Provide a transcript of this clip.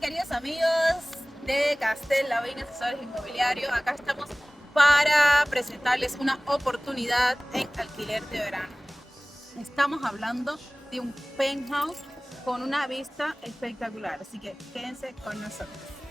Queridos amigos de Castel Lavín Asesores Inmobiliarios, acá estamos para presentarles una oportunidad en alquiler de verano. Estamos hablando de un penthouse con una vista espectacular, así que quédense con nosotros.